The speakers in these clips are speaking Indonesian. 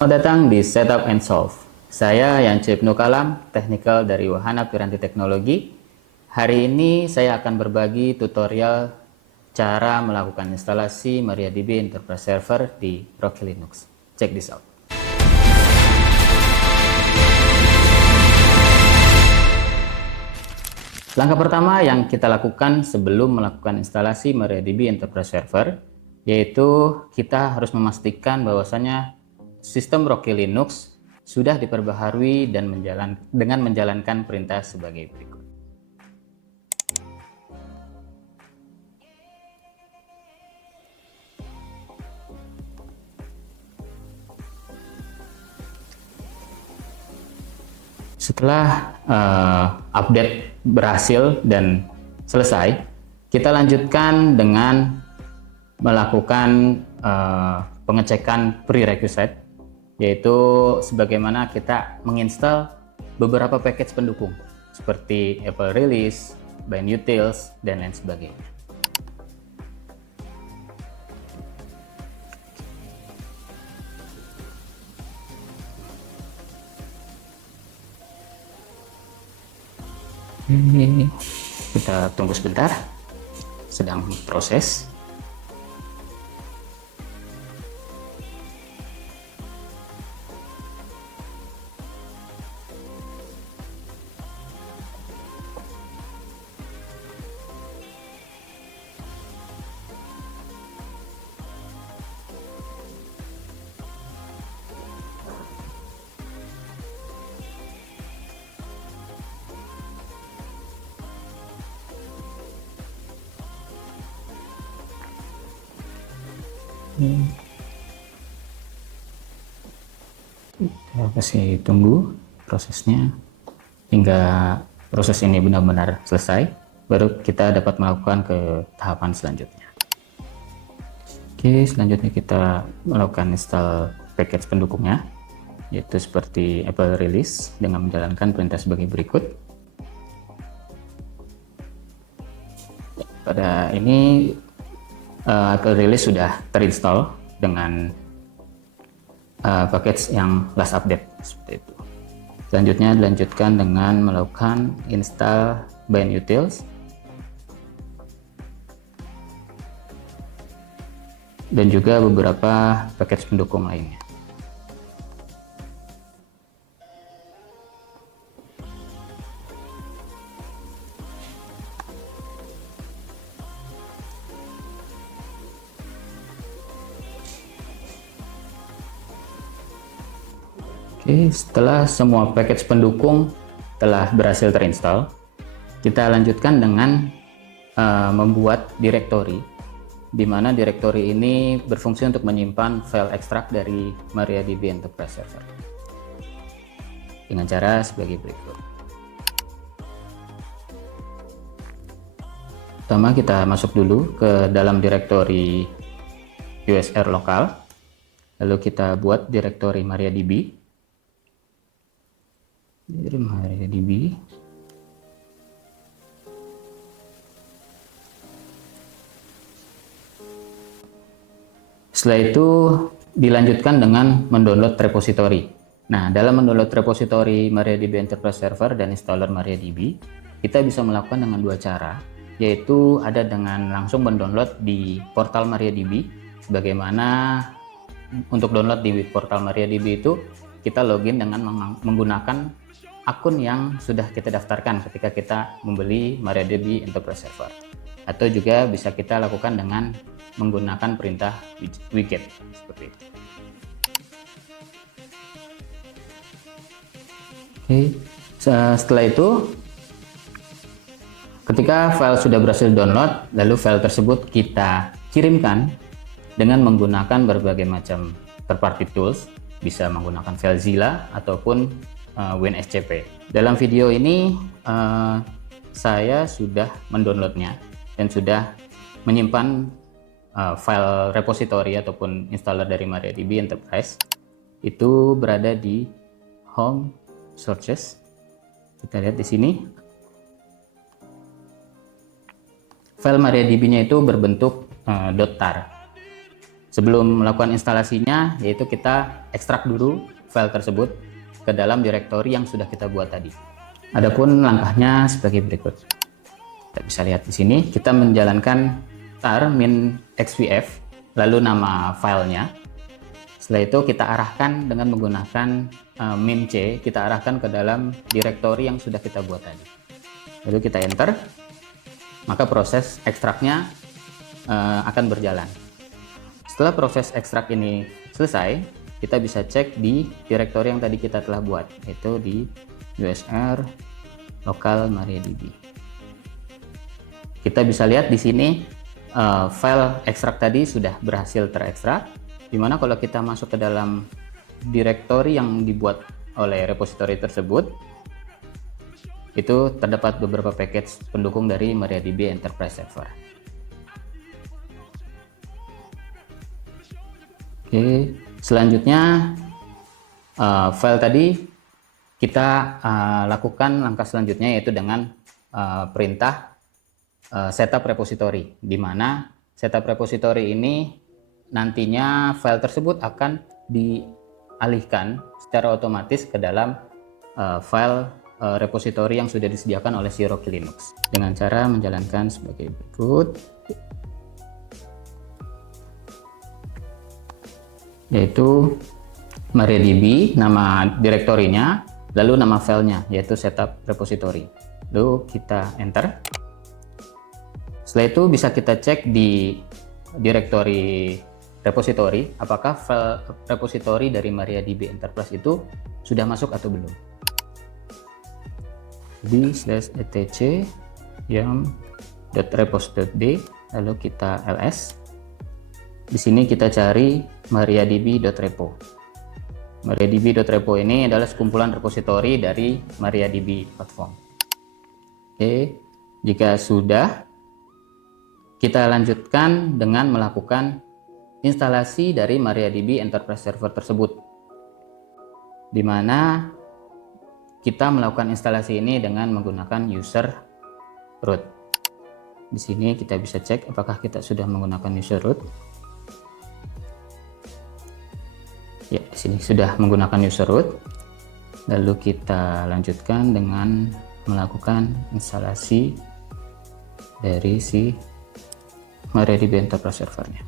Selamat datang di Setup and Solve. Saya Yance Ibnu Kalam, Technical dari Wahana Piranti Teknologi. Hari ini saya akan berbagi tutorial cara melakukan instalasi MariaDB Enterprise Server di Rocky Linux. Check this out. Langkah pertama yang kita lakukan sebelum melakukan instalasi MariaDB Enterprise Server, yaitu kita harus memastikan bahwasanya sistem Rocky Linux sudah diperbaharui dan dengan menjalankan perintah sebagai berikut. Setelah update berhasil dan selesai, kita lanjutkan dengan melakukan pengecekan prerequisite, yaitu sebagaimana kita menginstal beberapa package pendukung seperti Apple Release, BindUtils, dan lain sebagainya. Kita tunggu sebentar, sedang proses. Kita kasih tunggu prosesnya hingga proses ini benar-benar selesai, baru kita dapat melakukan ke tahapan selanjutnya. Oke, selanjutnya kita melakukan install package pendukungnya, yaitu seperti Apple Release dengan menjalankan perintah sebagai berikut. Pada ini Apple Release sudah terinstall dengan package yang last update seperti itu. Selanjutnya dilanjutkan dengan melakukan install BindUtils dan juga beberapa package pendukung lainnya. Oke, setelah semua package pendukung telah berhasil terinstall, kita lanjutkan dengan membuat directory, di mana directory ini berfungsi untuk menyimpan file ekstrak dari MariaDB Enterprise Server dengan cara sebagai berikut. Pertama, kita masuk dulu ke dalam directory USR lokal, lalu kita buat directory MariaDB. Dari MariaDB, setelah itu dilanjutkan dengan mendownload repository. Nah, dalam mendownload repository MariaDB Enterprise Server dan installer MariaDB, kita bisa melakukan dengan dua cara, yaitu ada dengan langsung mendownload di portal MariaDB. Sebagaimana untuk download di portal MariaDB itu kita login dengan menggunakan akun yang sudah kita daftarkan ketika kita membeli MariaDB Enterprise Server, atau juga bisa kita lakukan dengan menggunakan perintah widget seperti itu. Oke, setelah itu ketika file sudah berhasil download, lalu file tersebut kita kirimkan dengan menggunakan berbagai macam third-party tools, bisa menggunakan FileZilla ataupun WinSCP. Dalam video ini saya sudah mendownloadnya dan sudah menyimpan file repository ataupun installer dari MariaDB Enterprise. Itu berada di Home Sources. Kita lihat di sini. File MariaDB-nya itu berbentuk .tar. Sebelum melakukan instalasinya, yaitu kita ekstrak dulu file tersebut ke dalam direktori yang sudah kita buat tadi. Adapun langkahnya sebagai berikut. Kita bisa lihat di sini, kita menjalankan tar min xvf, lalu nama filenya. Setelah itu kita arahkan dengan menggunakan min c, kita arahkan ke dalam direktori yang sudah kita buat tadi. Lalu kita enter, maka proses ekstraknya akan berjalan. Setelah proses ekstrak ini selesai, kita bisa cek di direktori yang tadi kita telah buat, yaitu di usr local MariaDB. Kita bisa lihat di sini file ekstrak tadi sudah berhasil terekstrak, dimana kalau kita masuk ke dalam direktori yang dibuat oleh repositori tersebut, itu terdapat beberapa package pendukung dari MariaDB Enterprise Server. Oke, selanjutnya file tadi kita lakukan langkah selanjutnya, yaitu dengan perintah setup repository, di mana setup repository ini nantinya file tersebut akan dialihkan secara otomatis ke dalam file repository yang sudah disediakan oleh si Rocky Linux dengan cara menjalankan sebagai berikut, yaitu MariaDB, nama direktorinya, lalu nama filenya, yaitu setup repository. Lalu kita enter. Setelah itu bisa kita cek di direktori repository, apakah file repository dari MariaDB Enterprise itu sudah masuk atau belum. Di /etc yam.repos.d, lalu kita ls. Di sini kita cari mariadb.repo. Mariadb.repo ini adalah sekumpulan repositori dari MariaDB platform. Oke, jika sudah, kita lanjutkan dengan melakukan instalasi dari MariaDB Enterprise Server tersebut, di mana kita melakukan instalasi ini dengan menggunakan user root. Di sini kita bisa cek apakah kita sudah menggunakan user root. Ya, di sini sudah menggunakan user root. Lalu kita lanjutkan dengan melakukan instalasi dari si MariaDB Enterprise Server-nya.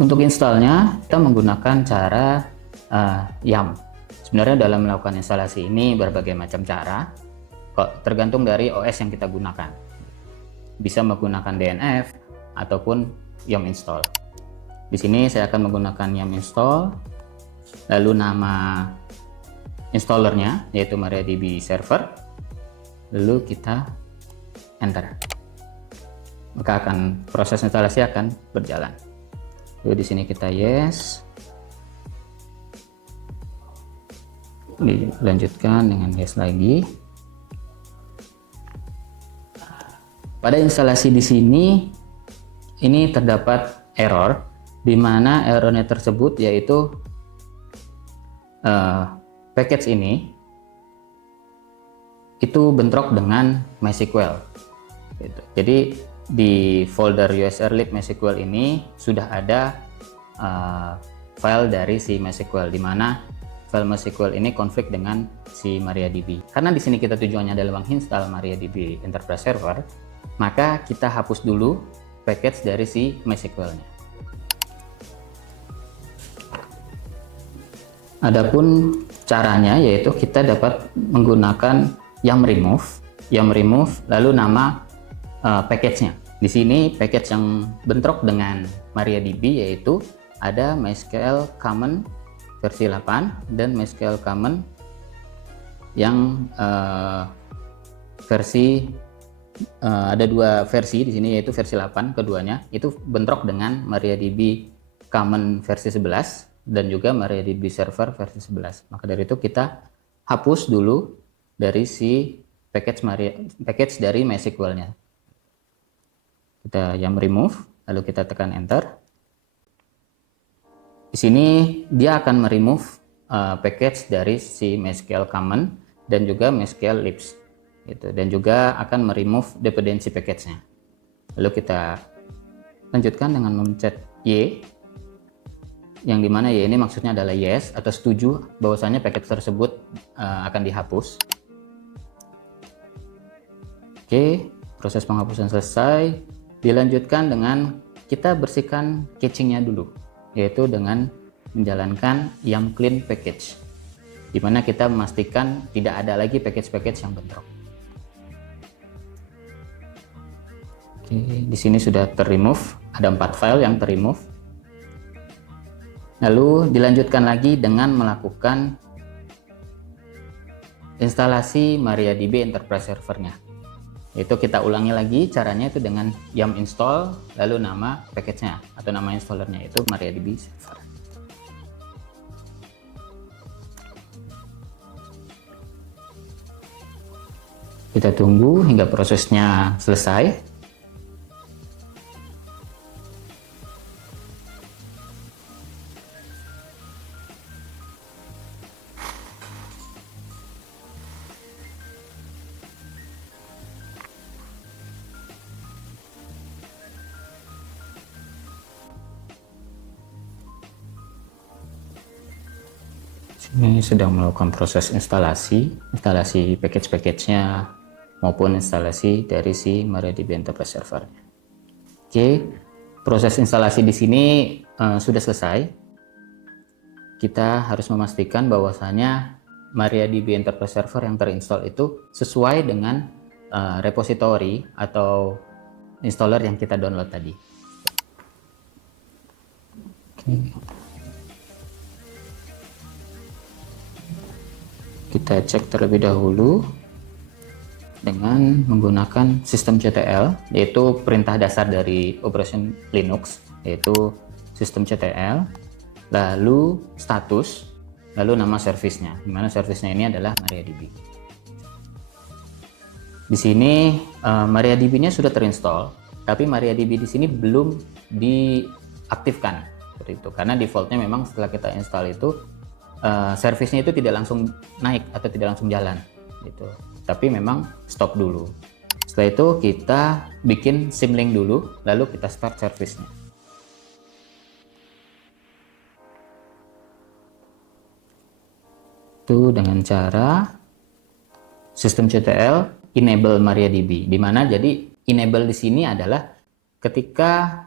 Untuk installnya kita menggunakan cara yam. Sebenarnya dalam melakukan instalasi ini berbagai macam cara, kok tergantung dari OS yang kita gunakan. Bisa menggunakan DNF ataupun yam install. Di sini saya akan menggunakan yam install, lalu nama installernya yaitu MariaDB server, lalu kita enter. Maka proses instalasi akan berjalan. Lalu di sini kita yes, dilanjutkan dengan yes lagi. Pada instalasi di sini ini terdapat error, di mana errornya tersebut yaitu package ini itu bentrok dengan MySQL. Jadi di folder userlib MySQL ini sudah ada file dari si MySQL, di mana file MySQL ini konflik dengan si MariaDB. Karena di sini kita tujuannya adalah menginstal MariaDB Enterprise Server, maka kita hapus dulu package dari si MySQL-nya. Adapun caranya yaitu kita dapat menggunakan yam remove lalu nama package-nya. Di sini package yang bentrok dengan MariaDB yaitu ada MySQL Common versi 8 dan MySQL Common yang ada dua versi di sini, yaitu versi 8 keduanya itu bentrok dengan MariaDB Common versi 11 dan juga MariaDB Server versi 11. Maka dari itu kita hapus dulu dari si package dari MySQL-nya. Kita yam remove, lalu kita tekan enter. Di sini dia akan meremove package dari si MySQL common dan juga MySQL libs gitu, dan juga akan meremove dependency package-nya. Lalu kita lanjutkan dengan memencet Y, yang dimana Y ini maksudnya adalah yes atau setuju bahwasanya package tersebut akan dihapus. Oke, proses penghapusan selesai. Dilanjutkan dengan kita bersihkan caching-nya dulu, yaitu dengan menjalankan yum clean package, di mana kita memastikan tidak ada lagi package-package yang bentrok. Oke, di sini sudah ter-remove, ada 4 file yang ter-remove. Lalu dilanjutkan lagi dengan melakukan instalasi MariaDB Enterprise Server-nya. Itu kita ulangi lagi caranya itu dengan yum install, lalu nama package-nya atau nama installernya itu MariaDB Server. Kita tunggu hingga prosesnya selesai. Ini sedang melakukan proses instalasi package-package-nya maupun instalasi dari si MariaDB Enterprise Server. Oke, proses instalasi di sini sudah selesai. Kita harus memastikan bahwasanya MariaDB Enterprise Server yang terinstall itu sesuai dengan repository atau installer yang kita download tadi. Oke. Kita cek terlebih dahulu dengan menggunakan systemctl, yaitu perintah dasar dari operation Linux, yaitu systemctl, lalu status, lalu nama service-nya, di mana service-nya ini adalah MariaDB. Di sini MariaDB-nya sudah terinstall, tapi MariaDB di sini belum diaktifkan seperti itu, karena defaultnya memang setelah kita install itu servisnya itu tidak langsung naik atau tidak langsung jalan gitu, tapi memang stop dulu. Setelah itu kita bikin symlink dulu, lalu kita start servisnya. Itu dengan cara systemctl enable MariaDB, di mana jadi enable di sini adalah ketika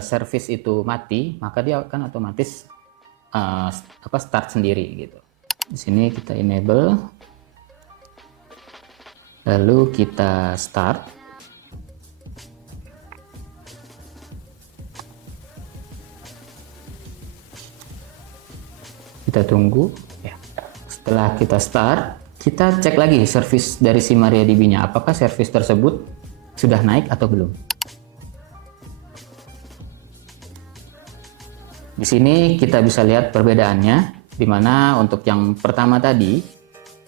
service itu mati, maka dia akan otomatis start sendiri gitu. Di sini kita enable, lalu kita start. Kita tunggu ya. Setelah kita start, kita cek lagi service dari si MariaDB-nya, apakah service tersebut sudah naik atau belum. Di sini kita bisa lihat perbedaannya, di mana untuk yang pertama tadi,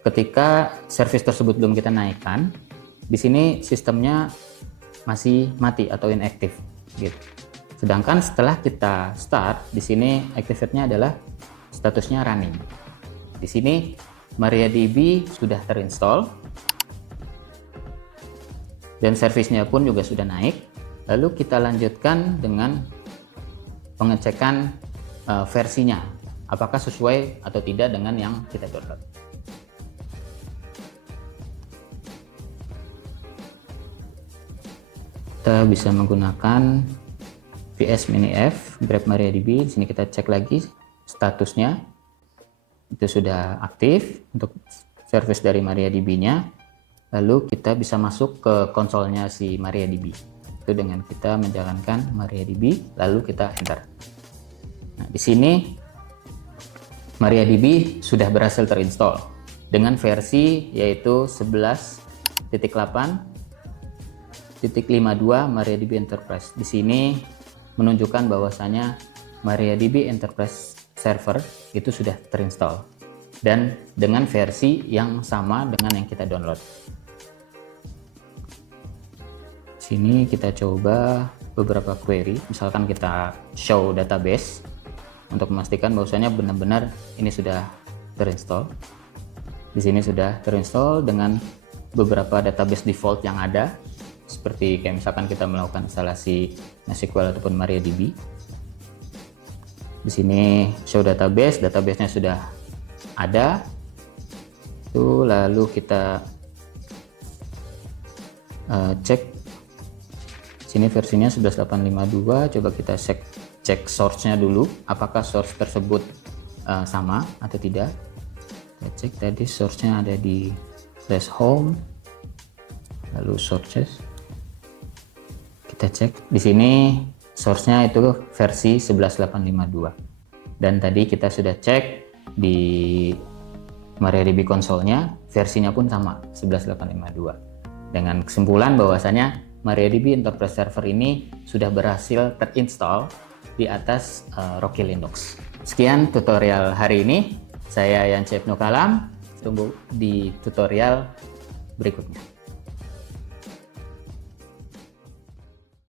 ketika service tersebut belum kita naikkan, di sini sistemnya masih mati atau inactive gitu. Sedangkan setelah kita start, di sini activate-nya adalah statusnya running. Di sini MariaDB sudah terinstall dan service-nya pun juga sudah naik. Lalu kita lanjutkan dengan pengecekan versinya, apakah sesuai atau tidak dengan yang kita download. Kita bisa menggunakan vs minif grep MariaDB. Di sini kita cek lagi statusnya, itu sudah aktif untuk service dari MariaDB-nya. Lalu kita bisa masuk ke konsolnya si MariaDB. Itu dengan kita menjalankan MariaDB, lalu kita enter. Nah, di sini MariaDB sudah berhasil terinstall dengan versi yaitu 11.8.52 MariaDB Enterprise. Di sini menunjukkan bahwasanya MariaDB Enterprise Server itu sudah terinstall dan dengan versi yang sama dengan yang kita download. Sini kita coba beberapa query, misalkan kita show database untuk memastikan bahwasanya benar-benar ini sudah terinstall. Di sini sudah terinstall dengan beberapa database default yang ada, seperti kayak misalkan kita melakukan instalasi MySQL ataupun MariaDB. Di sini show database, database-nya sudah ada. Tuh, lalu kita cek. Sini versinya 11.852. Coba kita cek source-nya dulu, apakah source tersebut sama atau tidak. Kita cek tadi source-nya ada di /home, lalu sources. Kita cek di sini source-nya itu versi 11.852. Dan tadi kita sudah cek di MariaDB console-nya, versinya pun sama 11.852. Dengan kesimpulan bahwasanya MariaDB Enterprise Server ini sudah berhasil terinstall di atas Rocky Linux. Sekian tutorial hari ini. Saya Yance Ibnu Kalam. Tunggu di tutorial berikutnya.